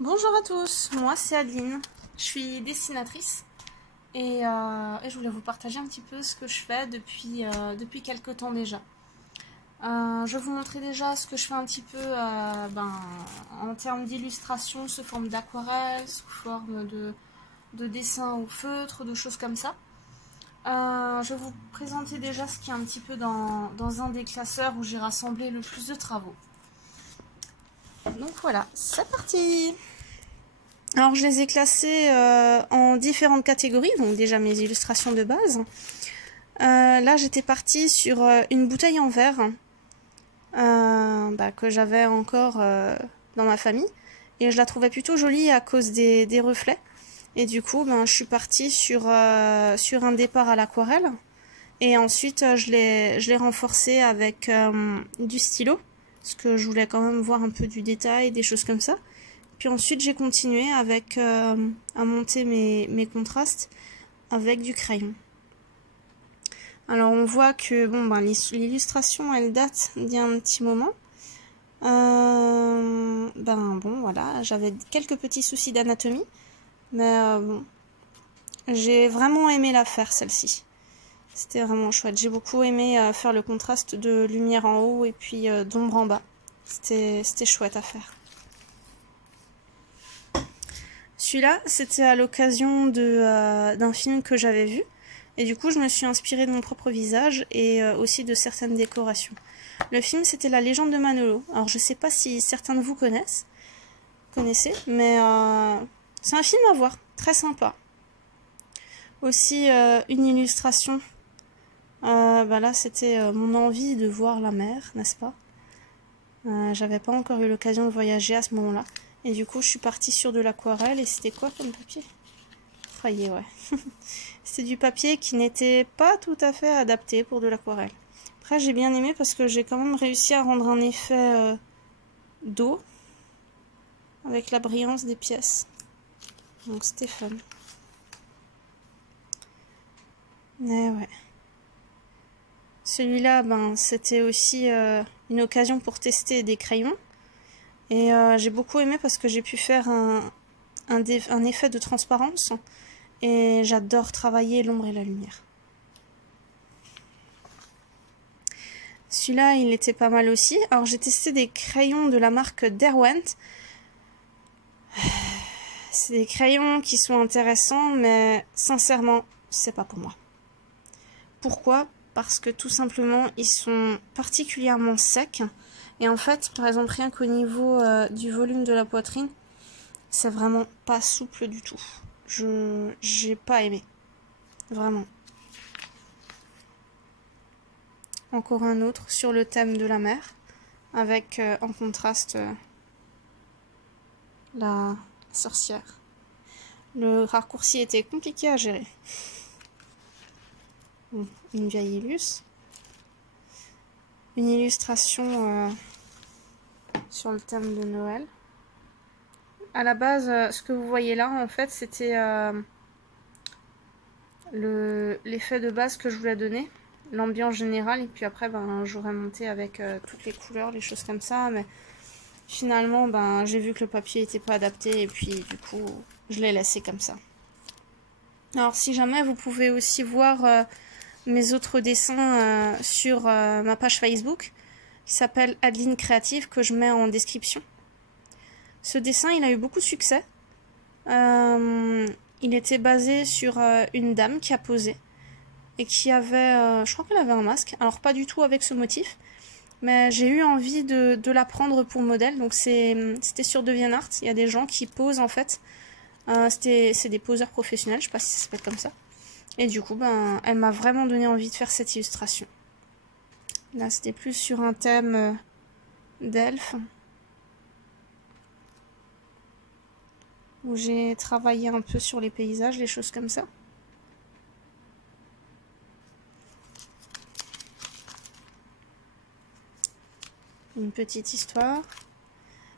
Bonjour à tous, moi c'est Adeline, je suis dessinatrice et je voulais vous partager un petit peu ce que je fais depuis quelques temps déjà. Je vais vous montrer déjà ce que je fais un petit peu en termes d'illustration sous forme d'aquarelle, sous forme de dessin au feutre, de choses comme ça. Je vais vous présenter déjà ce qui est un petit peu dans un des classeurs où j'ai rassemblé le plus de travaux. Donc voilà, c'est parti! Alors je les ai classés en différentes catégories, donc déjà mes illustrations de base. Là j'étais partie sur une bouteille en verre que j'avais encore dans ma famille. Et je la trouvais plutôt jolie à cause des reflets. Et du coup je suis partie sur un départ à l'aquarelle. Et ensuite je l'ai renforcé avec du stylo. Parce que je voulais quand même voir un peu du détail, des choses comme ça. Puis ensuite j'ai continué avec à monter mes contrastes avec du crayon. Alors on voit que l'illustration elle date d'il y a un petit moment. Voilà, j'avais quelques petits soucis d'anatomie, mais j'ai vraiment aimé la faire celle-ci. C'était vraiment chouette. J'ai beaucoup aimé faire le contraste de lumière en haut et puis d'ombre en bas. C'était chouette à faire. Celui-là, c'était à l'occasion d'un film que j'avais vu. Et du coup, je me suis inspirée de mon propre visage et aussi de certaines décorations. Le film, c'était La Légende de Manolo. Alors, je sais pas si certains de vous connaissez, mais c'est un film à voir. Très sympa. Aussi, une illustration. Là, c'était mon envie de voir la mer, n'est-ce pas? J'avais pas encore eu l'occasion de voyager à ce moment-là. Et du coup, je suis partie sur de l'aquarelle. Et c'était quoi comme papier? Feuillé, ouais. C'était du papier qui n'était pas tout à fait adapté pour de l'aquarelle. Après, j'ai bien aimé parce que j'ai quand même réussi à rendre un effet d'eau avec la brillance des pièces. Donc, c'était fun. Mais ouais. Celui-là, c'était aussi une occasion pour tester des crayons. Et j'ai beaucoup aimé parce que j'ai pu faire un effet de transparence. Et j'adore travailler l'ombre et la lumière. Celui-là, il était pas mal aussi. Alors, j'ai testé des crayons de la marque Derwent. C'est des crayons qui sont intéressants, mais sincèrement, c'est pas pour moi. Pourquoi ? Parce que tout simplement, ils sont particulièrement secs. Et en fait, par exemple, rien qu'au niveau du volume de la poitrine, c'est vraiment pas souple du tout. J'ai pas aimé. Vraiment. Encore un autre sur le thème de la mer, avec en contraste la sorcière. Le raccourci était compliqué à gérer. Bon, une vieille illus. Une illustration sur le thème de Noël. À la base, ce que vous voyez là, en fait, c'était l'effet de base que je voulais donner, l'ambiance générale, et puis après, j'aurais monté avec toutes les couleurs, les choses comme ça, mais finalement, j'ai vu que le papier n'était pas adapté, et puis du coup, je l'ai laissé comme ça. Alors, si jamais, vous pouvez aussi voir mes autres dessins sur ma page Facebook, qui s'appelle Adeline Créative, que je mets en description. Ce dessin, il a eu beaucoup de succès. Il était basé sur une dame qui a posé et qui avait, je crois qu'elle avait un masque, alors pas du tout avec ce motif, mais j'ai eu envie de la prendre pour modèle. Donc c'était sur DeviantArt, il y a des gens qui posent en fait, c'est des poseurs professionnels, je sais pas si ça s'appelle comme ça. Et du coup, elle m'a vraiment donné envie de faire cette illustration. Là, c'était plus sur un thème d'elfe, où j'ai travaillé un peu sur les paysages, les choses comme ça. Une petite histoire.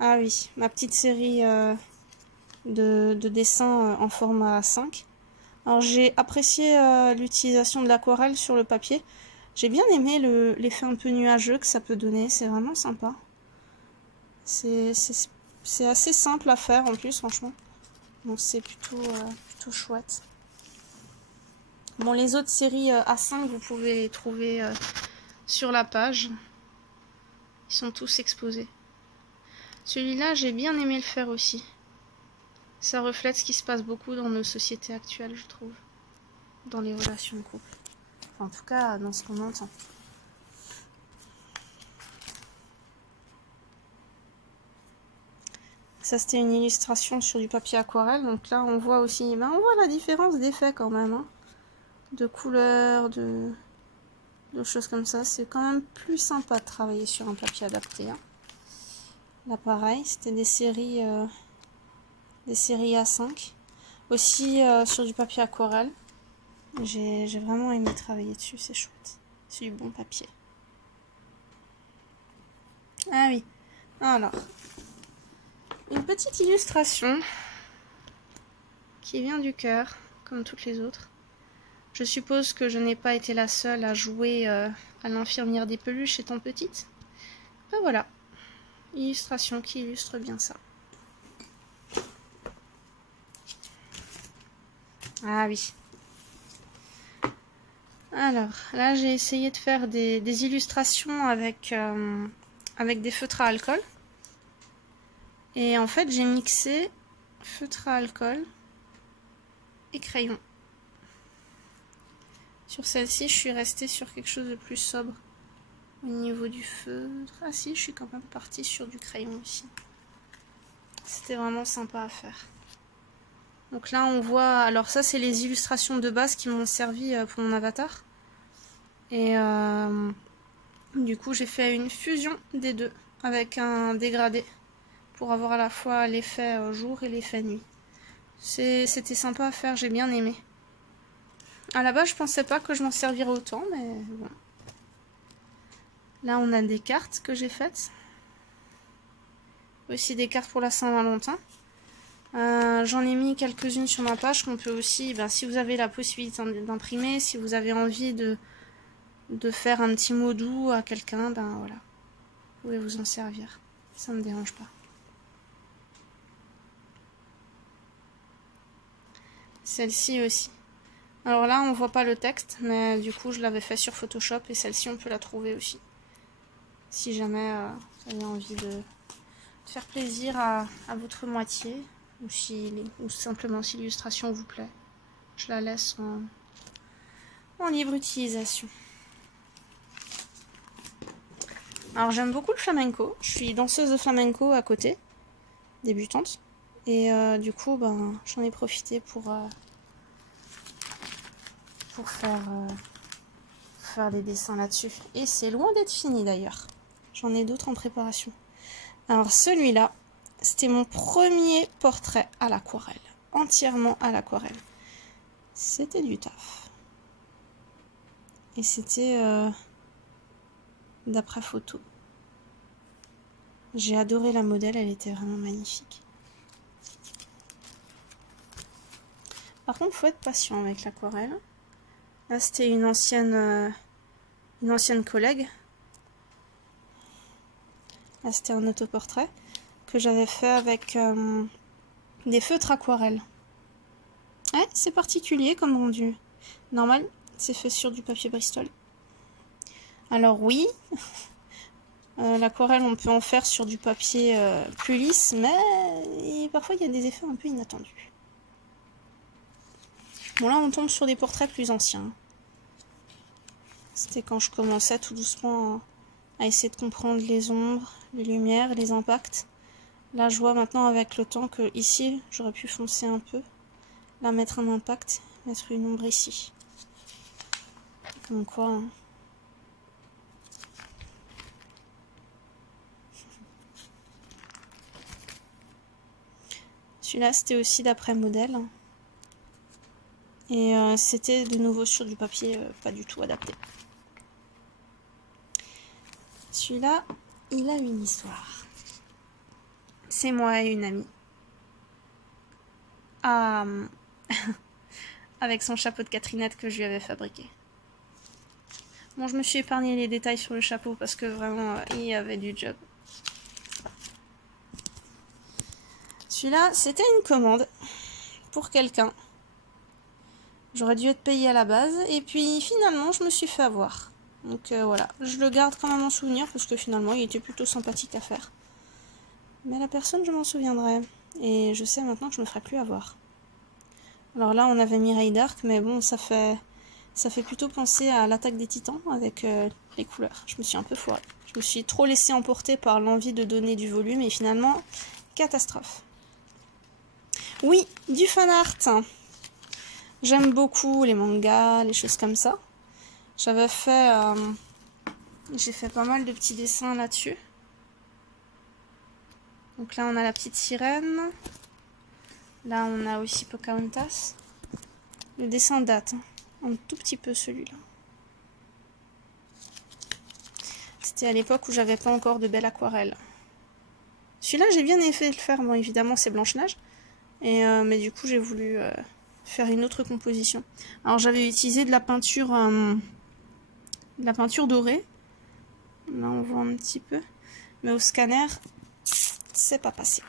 Ah oui, ma petite série de dessins en format A5. Alors j'ai apprécié l'utilisation de l'aquarelle sur le papier. J'ai bien aimé l'effet un peu nuageux que ça peut donner, c'est vraiment sympa. C'est C'est assez simple à faire en plus, franchement. Donc c'est plutôt chouette. Bon, les autres séries A5, vous pouvez les trouver sur la page. Ils sont tous exposés. Celui-là, j'ai bien aimé le faire aussi. Ça reflète ce qui se passe beaucoup dans nos sociétés actuelles, je trouve. Dans les relations de couple. Enfin, en tout cas, dans ce qu'on entend. Ça, c'était une illustration sur du papier aquarelle. Donc là, on voit aussi... on voit la différence d'effet quand même. Hein. De couleurs, de choses comme ça. C'est quand même plus sympa de travailler sur un papier adapté. Hein. Là, pareil, c'était des séries A5. Aussi sur du papier aquarelle. J'ai vraiment aimé travailler dessus, c'est chouette. C'est du bon papier. Ah oui, alors... une petite illustration qui vient du cœur, comme toutes les autres. Je suppose que je n'ai pas été la seule à jouer à l'infirmière des peluches étant petite. Ben voilà, illustration qui illustre bien ça. Ah oui. Alors, là j'ai essayé de faire des illustrations avec des feutres à alcool. Et en fait, j'ai mixé feutre à alcool et crayon. Sur celle-ci, je suis restée sur quelque chose de plus sobre au niveau du feutre. Ah si, je suis quand même partie sur du crayon aussi. C'était vraiment sympa à faire. Donc là, on voit... alors ça, c'est les illustrations de base qui m'ont servi pour mon avatar. Et du coup, j'ai fait une fusion des deux avec un dégradé. Pour avoir à la fois l'effet jour et l'effet nuit. C'était sympa à faire, j'ai bien aimé. À la base, je pensais pas que je m'en servirais autant, mais bon. Là, on a des cartes que j'ai faites. Aussi des cartes pour la Saint-Valentin. J'en ai mis quelques-unes sur ma page qu'on peut aussi, si vous avez la possibilité d'imprimer, si vous avez envie de faire un petit mot doux à quelqu'un, voilà. Vous pouvez vous en servir. Ça me dérange pas. Celle-ci aussi. Alors là, on voit pas le texte, mais du coup, je l'avais fait sur Photoshop et celle-ci, on peut la trouver aussi. Si jamais vous avez envie de faire plaisir à votre moitié, ou simplement si l'illustration vous plaît. Je la laisse en libre utilisation. Alors, j'aime beaucoup le flamenco. Je suis danseuse de flamenco à côté, débutante. Et du coup, j'en ai profité pour faire des dessins là-dessus. Et c'est loin d'être fini d'ailleurs. J'en ai d'autres en préparation. Alors celui-là, c'était mon premier portrait à l'aquarelle. Entièrement à l'aquarelle. C'était du taf. Et c'était d'après photo. J'ai adoré la modèle, elle était vraiment magnifique. Par contre, il faut être patient avec l'aquarelle. Là, c'était une ancienne collègue. Là, c'était un autoportrait que j'avais fait avec des feutres aquarelles. Ouais, c'est particulier comme rendu. Normal, c'est fait sur du papier Bristol. Alors oui, l'aquarelle, on peut en faire sur du papier plus lisse, mais parfois, il y a des effets un peu inattendus. Bon, là, on tombe sur des portraits plus anciens. C'était quand je commençais tout doucement à essayer de comprendre les ombres, les lumières, les impacts. Là, je vois maintenant avec le temps que ici, j'aurais pu foncer un peu. Là, mettre un impact, mettre une ombre ici. Comme quoi... hein. Celui-là, c'était aussi d'après modèle. Et c'était de nouveau sur du papier pas du tout adapté. Celui-là, il a une histoire. C'est moi et une amie. Avec son chapeau de Catherinette que je lui avais fabriqué. Bon, je me suis épargné les détails sur le chapeau parce que vraiment, il y avait du job. Celui-là, c'était une commande pour quelqu'un. J'aurais dû être payée à la base. Et puis finalement, je me suis fait avoir. Donc voilà, je le garde quand même en souvenir parce que finalement, il était plutôt sympathique à faire. Mais la personne, je m'en souviendrai. Et je sais maintenant que je me ferai plus avoir. Alors là, on avait Mireille d'Arc, mais bon, ça fait plutôt penser à l'Attaque des Titans avec les couleurs. Je me suis un peu foirée. Je me suis trop laissée emporter par l'envie de donner du volume et finalement, catastrophe. Oui, du fan art. J'aime beaucoup les mangas, les choses comme ça. J'avais fait... j'ai fait pas mal de petits dessins là-dessus. Donc là, on a la petite sirène. Là, on a aussi Pocahontas. Le dessin date, un tout petit peu celui-là. C'était à l'époque où j'avais pas encore de belle aquarelle. Celui-là, j'ai bien aimé le faire. Bon, évidemment, c'est Blanche-Neige. Mais du coup, j'ai voulu faire une autre composition. Alors, j'avais utilisé de la peinture dorée. Là, on voit un petit peu. Mais au scanner, c'est pas passé.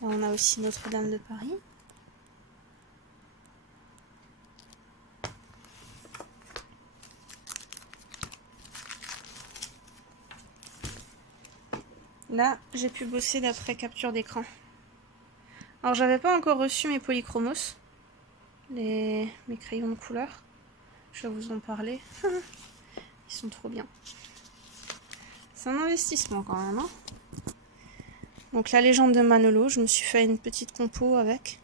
Là, on a aussi Notre-Dame de Paris. Là, j'ai pu bosser d'après capture d'écran. Alors, j'avais pas encore reçu mes polychromos, mes crayons de couleur. Je vais vous en parler. Ils sont trop bien. C'est un investissement quand même. Hein. Donc, la légende de Manolo, je me suis fait une petite compo avec.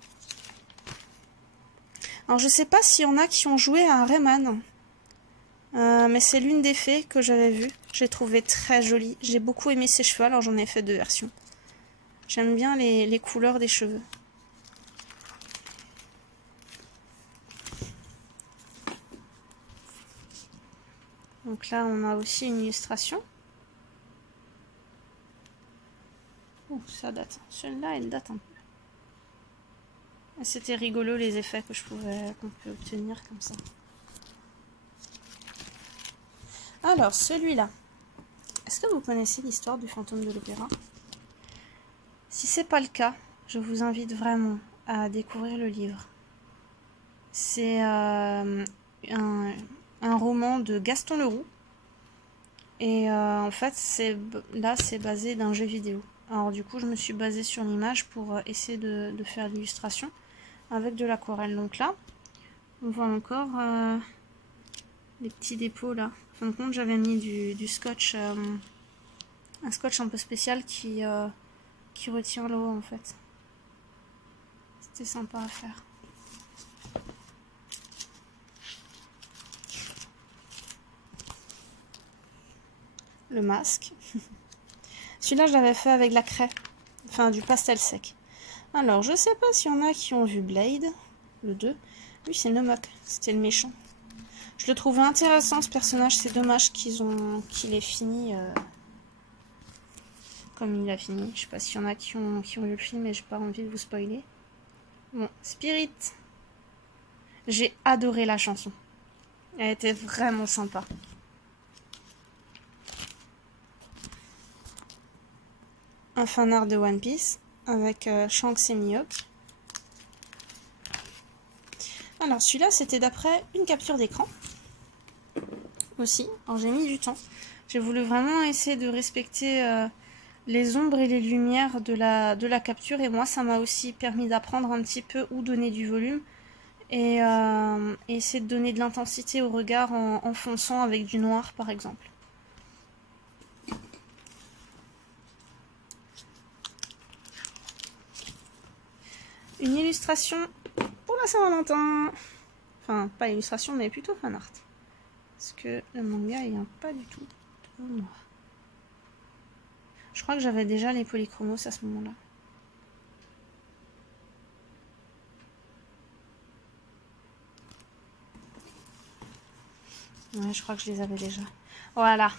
Alors, je sais pas s'il y en a qui ont joué à un Rayman. Mais c'est l'une des fées que j'avais vue. J'ai trouvé très jolie. J'ai beaucoup aimé ses cheveux, alors j'en ai fait 2 versions. J'aime bien les couleurs des cheveux. Donc là, on a aussi une illustration. Oh, ça date. Celle-là, elle date un peu. C'était rigolo les effets qu'on peut obtenir comme ça. Alors, celui-là. Est-ce que vous connaissez l'histoire du fantôme de l'opéra? Si c'est pas le cas, je vous invite vraiment à découvrir le livre. C'est un roman de Gaston Leroux. Et en fait, c'est basé d'un jeu vidéo. Alors du coup, je me suis basée sur l'image pour essayer de faire l'illustration avec de l'aquarelle. Donc là, on voit encore les petits dépôts là. En fin de compte, j'avais mis du scotch, un scotch un peu spécial qui retient l'eau en fait. C'était sympa à faire. Le masque. Celui-là, je l'avais fait avec de la craie. Enfin, du pastel sec. Alors, je sais pas s'il y en a qui ont vu Blade, le 2. Lui, c'est Nomok. C'était le méchant. Je le trouvais intéressant, ce personnage. C'est dommage qu'il ait fini comme il a fini. Je sais pas s'il y en a qui ont vu le film, mais j'ai pas envie de vous spoiler. Bon, Spirit. J'ai adoré la chanson. Elle était vraiment sympa. Un fan art de One Piece avec Shanks et Mihawk. Alors celui-là c'était d'après une capture d'écran aussi. Alors j'ai mis du temps. J'ai voulu vraiment essayer de respecter les ombres et les lumières de la capture et moi ça m'a aussi permis d'apprendre un petit peu où donner du volume et essayer de donner de l'intensité au regard en fonçant avec du noir par exemple. Une illustration pour la Saint-Valentin. Enfin, pas illustration, mais plutôt fan art. Parce que le manga, il vient pas du tout de noir. Je crois que j'avais déjà les polychromos à ce moment-là. Ouais, je crois que je les avais déjà. Voilà.